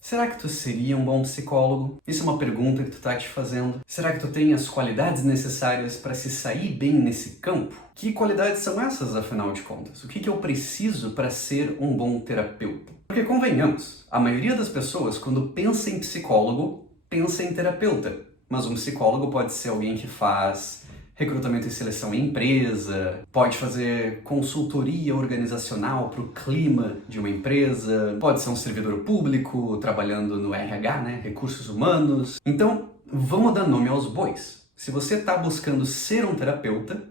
Será que tu seria um bom psicólogo? Isso é uma pergunta que tu tá te fazendo. Será que tu tem as qualidades necessárias para se sair bem nesse campo? Que qualidades são essas, afinal de contas? O que eu preciso para ser um bom terapeuta? Porque convenhamos, a maioria das pessoas, quando pensa em psicólogo, pensa em terapeuta. Mas um psicólogo pode ser alguém que faz recrutamento e seleção em empresa, pode fazer consultoria organizacional para o clima de uma empresa, pode ser um servidor público trabalhando no RH, né, recursos humanos. Então, vamos dar nome aos bois. Se você está buscando ser um terapeuta,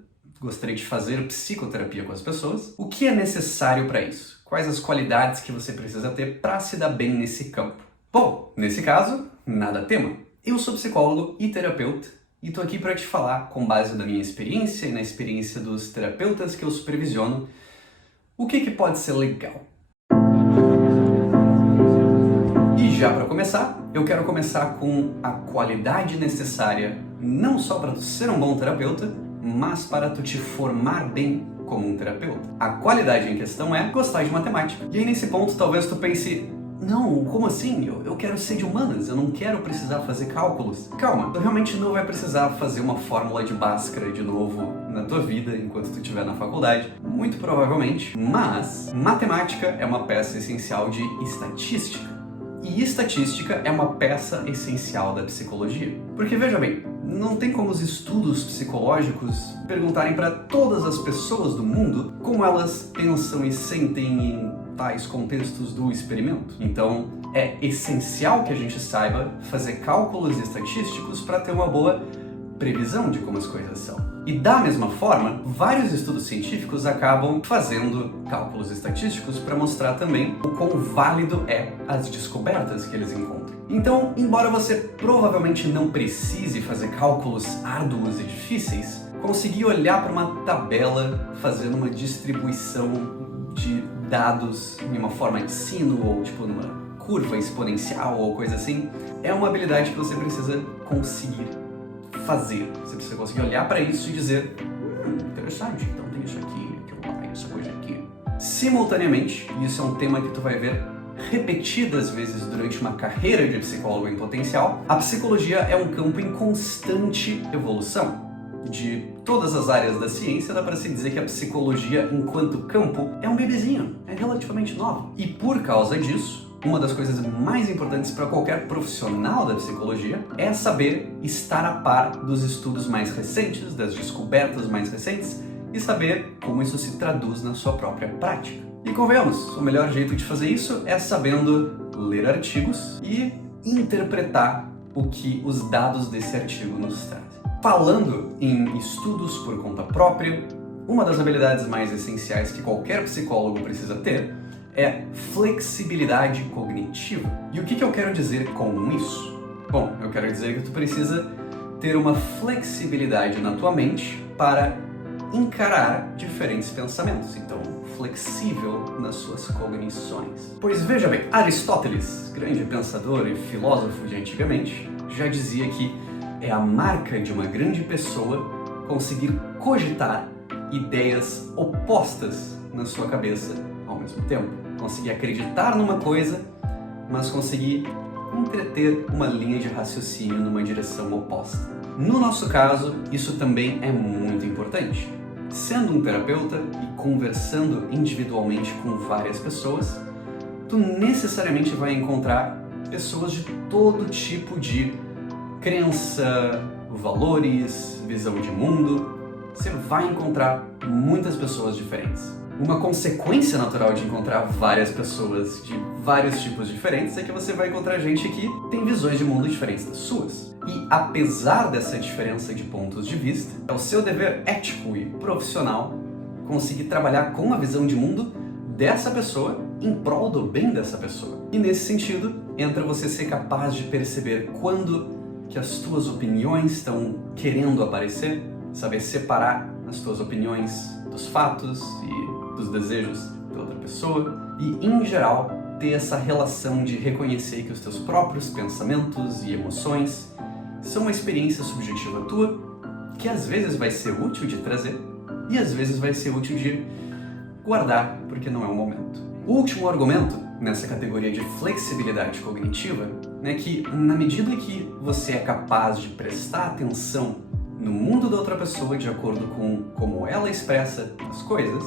gostaria de fazer psicoterapia com as pessoas, o que é necessário para isso? Quais as qualidades que você precisa ter para se dar bem nesse campo? Bom, nesse caso, nada tema. Eu sou psicólogo e terapeuta, e estou aqui para te falar, com base na minha experiência e na experiência dos terapeutas que eu supervisiono, o que pode ser legal. E já para começar, eu quero começar com a qualidade necessária, não só para tu ser um bom terapeuta, mas para tu te formar bem como um terapeuta. A qualidade em questão é gostar de matemática. E aí nesse ponto talvez tu pense: não, como assim? Eu quero ser de humanas, eu não quero precisar fazer cálculos. Calma, tu realmente não vai precisar fazer uma fórmula de Bhaskara de novo na tua vida enquanto tu estiver na faculdade, muito provavelmente, mas matemática é uma peça essencial de estatística. E estatística é uma peça essencial da psicologia. Porque veja bem, não tem como os estudos psicológicos perguntarem para todas as pessoas do mundo como elas pensam e sentem em tais contextos do experimento. Então, é essencial que a gente saiba fazer cálculos estatísticos para ter uma boa previsão de como as coisas são. E da mesma forma, vários estudos científicos acabam fazendo cálculos estatísticos para mostrar também o quão válido é as descobertas que eles encontram. Então, embora você provavelmente não precise fazer cálculos árduos e difíceis, conseguir olhar para uma tabela fazendo uma distribuição de dados em uma forma de sino ou tipo numa curva exponencial ou coisa assim, é uma habilidade que você precisa conseguir fazer. Você precisa conseguir olhar para isso e dizer: interessante, então tem isso aqui, aquilo lá, essa coisa aqui. Simultaneamente, e isso é um tema que tu vai ver repetidas vezes durante uma carreira de psicólogo em potencial, a psicologia é um campo em constante evolução. De todas as áreas da ciência, dá para se dizer que a psicologia, enquanto campo, é um bebezinho, é relativamente nova. E por causa disso, uma das coisas mais importantes para qualquer profissional da psicologia é saber estar a par dos estudos mais recentes, das descobertas mais recentes, e saber como isso se traduz na sua própria prática. E convenhamos, o melhor jeito de fazer isso é sabendo ler artigos e interpretar o que os dados desse artigo nos trazem. Falando em estudos por conta própria, uma das habilidades mais essenciais que qualquer psicólogo precisa ter é flexibilidade cognitiva. E o que eu quero dizer com isso? Bom, eu quero dizer que tu precisa ter uma flexibilidade na tua mente para encarar diferentes pensamentos. Então, flexível nas suas cognições. Pois veja bem, Aristóteles, grande pensador e filósofo de antigamente, já dizia que é a marca de uma grande pessoa conseguir cogitar ideias opostas na sua cabeça ao mesmo tempo. Conseguir acreditar numa coisa, mas conseguir entreter uma linha de raciocínio numa direção oposta. No nosso caso, isso também é muito importante. Sendo um terapeuta e conversando individualmente com várias pessoas, tu necessariamente vai encontrar pessoas de todo tipo de crença, valores, visão de mundo. Você vai encontrar muitas pessoas diferentes. Uma consequência natural de encontrar várias pessoas de vários tipos diferentes é que você vai encontrar gente que tem visões de mundo diferentes das suas. E apesar dessa diferença de pontos de vista, é o seu dever ético e profissional conseguir trabalhar com a visão de mundo dessa pessoa em prol do bem dessa pessoa. E nesse sentido, entra você ser capaz de perceber quando que as tuas opiniões estão querendo aparecer, saber separar as tuas opiniões dos fatos e dos desejos da outra pessoa e, em geral, ter essa relação de reconhecer que os teus próprios pensamentos e emoções são uma experiência subjetiva tua que às vezes vai ser útil de trazer e às vezes vai ser útil de guardar porque não é o momento. O último argumento nessa categoria de flexibilidade cognitiva, né, que na medida que você é capaz de prestar atenção no mundo da outra pessoa de acordo com como ela expressa as coisas,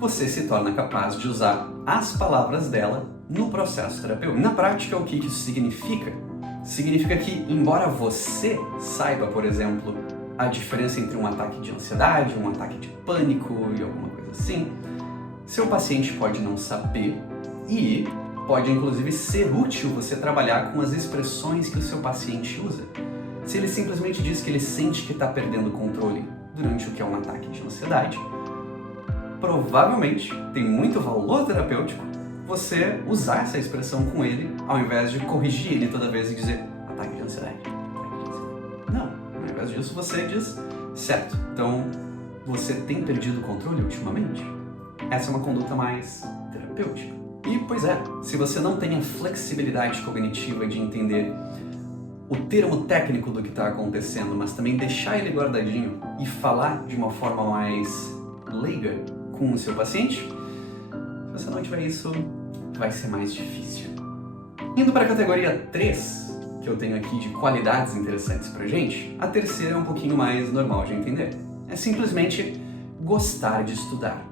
você se torna capaz de usar as palavras dela no processo terapêutico. Na prática, o que isso significa? Significa que, embora você saiba, por exemplo, a diferença entre um ataque de ansiedade, um ataque de pânico e alguma coisa assim, seu paciente pode não saber e pode inclusive ser útil você trabalhar com as expressões que o seu paciente usa. Se ele simplesmente diz que ele sente que está perdendo o controle durante o que é um ataque de ansiedade, provavelmente tem muito valor terapêutico você usar essa expressão com ele, ao invés de corrigir ele toda vez e dizer ataque de ansiedade, ataque de ansiedade. Não, ao invés disso você diz certo, então você tem perdido o controle ultimamente? Essa é uma conduta mais terapêutica. E, pois é, se você não tem a flexibilidade cognitiva de entender o termo técnico do que está acontecendo, mas também deixar ele guardadinho e falar de uma forma mais leiga com o seu paciente, se você não tiver isso, vai ser mais difícil. Indo para a categoria 3, que eu tenho aqui de qualidades interessantes pra gente, a terceira é um pouquinho mais normal de entender. É simplesmente gostar de estudar.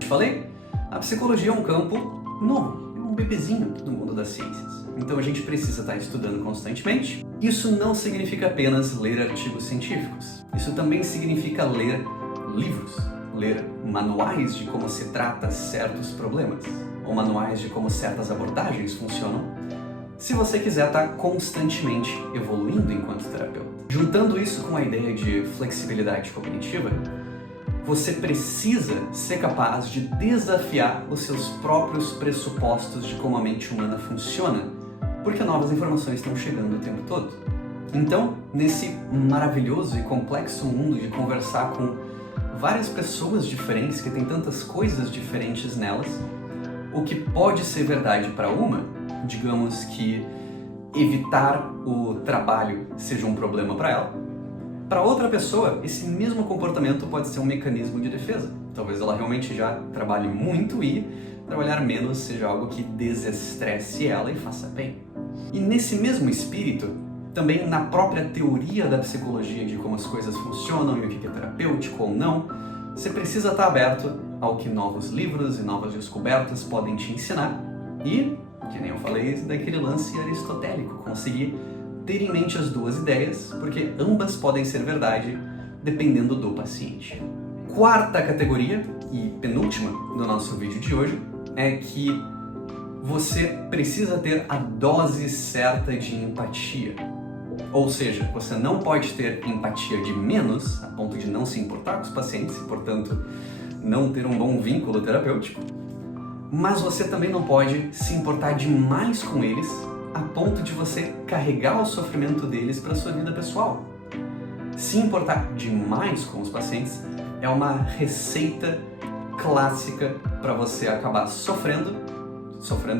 Eu falei, a psicologia é um campo novo, é um bebezinho no mundo das ciências. Então a gente precisa estar estudando constantemente. Isso não significa apenas ler artigos científicos. Isso também significa ler livros, ler manuais de como se trata certos problemas, ou manuais de como certas abordagens funcionam, se você quiser estar constantemente evoluindo enquanto terapeuta. Juntando isso com a ideia de flexibilidade cognitiva, você precisa ser capaz de desafiar os seus próprios pressupostos de como a mente humana funciona, porque novas informações estão chegando o tempo todo. Então, nesse maravilhoso e complexo mundo de conversar com várias pessoas diferentes, que têm tantas coisas diferentes nelas, o que pode ser verdade para uma, digamos que evitar o trabalho seja um problema para ela, para outra pessoa, esse mesmo comportamento pode ser um mecanismo de defesa. Talvez ela realmente já trabalhe muito e trabalhar menos seja algo que desestresse ela e faça bem. E nesse mesmo espírito, também na própria teoria da psicologia de como as coisas funcionam e o que é terapêutico ou não, você precisa estar aberto ao que novos livros e novas descobertas podem te ensinar e, que nem eu falei, daquele lance aristotélico, conseguir ter em mente as duas ideias, porque ambas podem ser verdade dependendo do paciente. Quarta categoria, e penúltima do nosso vídeo de hoje, é que você precisa ter a dose certa de empatia. Ou seja, você não pode ter empatia de menos, a ponto de não se importar com os pacientes e, portanto, não ter um bom vínculo terapêutico, mas você também não pode se importar demais com eles a ponto de você carregar o sofrimento deles para a sua vida pessoal. Se importar demais com os pacientes é uma receita clássica para você acabar sofrendo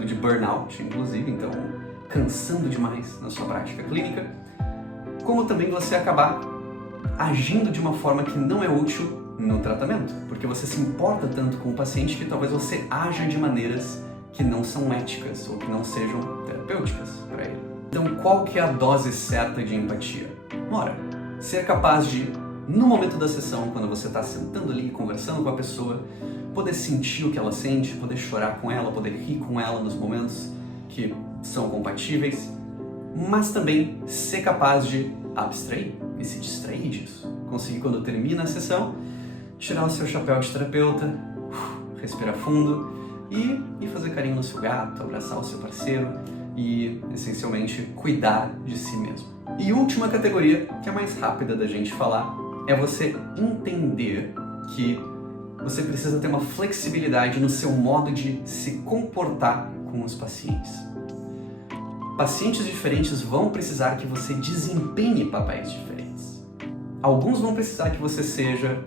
de burnout, inclusive, então cansando demais na sua prática clínica, como também você acabar agindo de uma forma que não é útil no tratamento, porque você se importa tanto com o paciente que talvez você haja de maneiras que não são éticas ou que não sejam terapêuticas para ele. Então, qual que é a dose certa de empatia? Ora, ser capaz de, no momento da sessão, quando você está sentando ali, conversando com a pessoa, poder sentir o que ela sente, poder chorar com ela, poder rir com ela nos momentos que são compatíveis, mas também ser capaz de abstrair e se distrair disso. Conseguir, quando termina a sessão, tirar o seu chapéu de terapeuta, respirar fundo e fazer carinho no seu gato, abraçar o seu parceiro e, essencialmente, cuidar de si mesmo. E última categoria, que é mais rápida da gente falar, é você entender que você precisa ter uma flexibilidade no seu modo de se comportar com os pacientes. Pacientes diferentes vão precisar que você desempenhe papéis diferentes. Alguns vão precisar que você seja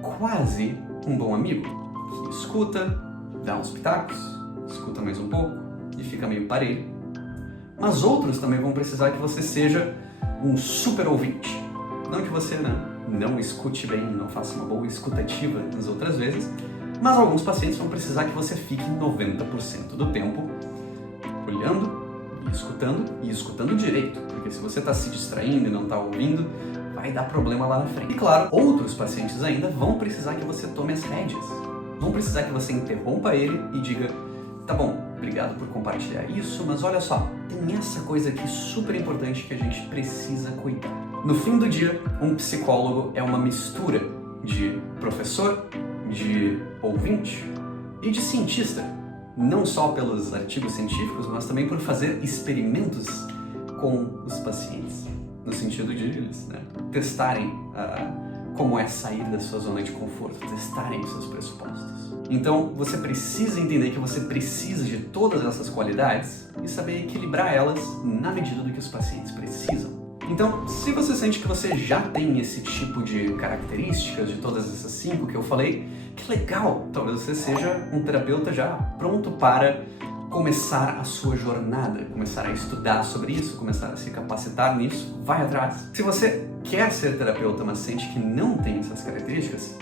quase um bom amigo, que escuta, dá uns pitacos, escuta mais um pouco e fica meio parelho. Mas outros também vão precisar que você seja um super ouvinte. Não que você não escute bem, não faça uma boa escutativa nas outras vezes, Mas alguns pacientes vão precisar que você fique 90% do tempo olhando e escutando direito, porque se você está se distraindo e não está ouvindo, vai dar problema lá na frente. E claro, outros pacientes ainda vão precisar que você tome as rédeas, vão precisar que você interrompa ele e diga: tá bom, obrigado por compartilhar isso, mas olha só, tem essa coisa aqui super importante que a gente precisa cuidar. No fim do dia, um psicólogo é uma mistura de professor, de ouvinte e de cientista. Não só pelos artigos científicos, mas também por fazer experimentos com os pacientes. No sentido de eles, testarem como é sair da sua zona de conforto, testarem os seus pressupostos. Então, você precisa entender que você precisa de todas essas qualidades e saber equilibrar elas na medida do que os pacientes precisam. Então, se você sente que você já tem esse tipo de características, de todas essas 5 que eu falei, que legal! Talvez você seja um terapeuta já pronto para começar a sua jornada, começar a estudar sobre isso, começar a se capacitar nisso, vai atrás. Se você quer ser terapeuta, mas sente que não tem essas características,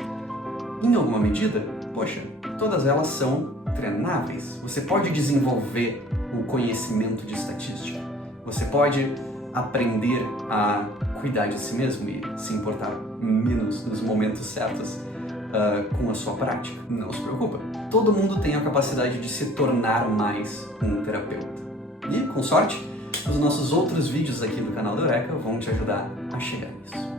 em alguma medida, poxa, todas elas são treináveis. Você pode desenvolver o conhecimento de estatística, você pode aprender a cuidar de si mesmo e se importar menos nos momentos certos com a sua prática. Não se preocupa. Todo mundo tem a capacidade de se tornar mais um terapeuta. E, com sorte, os nossos outros vídeos aqui do canal da Eureka vão te ajudar a chegar nisso.